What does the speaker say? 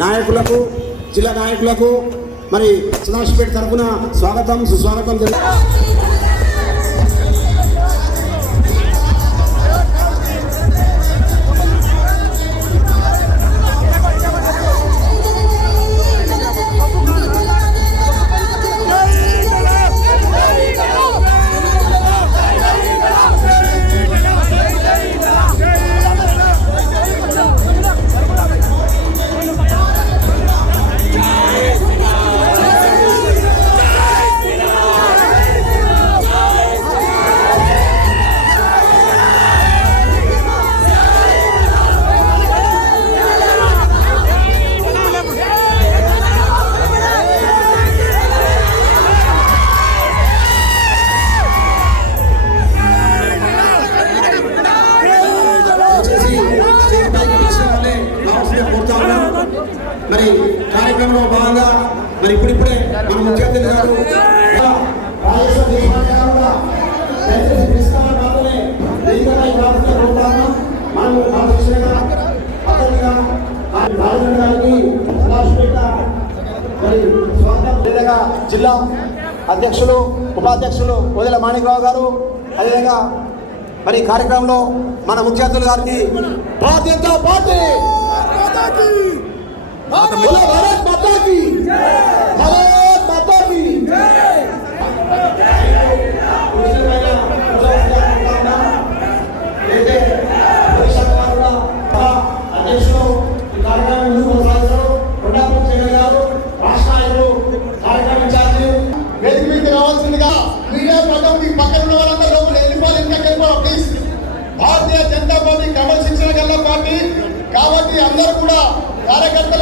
నాయకులకు జిల్లా నాయకులకు మరి సదాశివపేట తరఫున స్వాగతం సుస్వాగతం. మరి కార్యక్రమంలో భాగంగా మరి ఇప్పుడిప్పుడే మన ముఖ్య అతిథి గారు జిల్లా అధ్యక్షులు ఉపాధ్యక్షులు ఓదెల మాణిక్రావు గారు, అదేవిధంగా మరి కార్యక్రమంలో మన ముఖ్య అతిథులు గారికి భారతీయ జనతా పార్టీ भारत माता की भारत माता की అధ్యక్షులు ఈ కార్యక్రమం రాష్ట్ర నాయకులు కార్యక్రమం ఇన్ఛార్జి వేదిక మీద రావాల్సిందిగా మీడియా పక్కన మీ పక్కన ఉన్న వాళ్ళందరూ వెళ్ళిపోవాలి. ప్లీజ్. భారతీయ జనతా పార్టీ క్రమశిక్షణ గల పార్టీ కాబట్టి అందరూ కూడా కార్యకర్తలు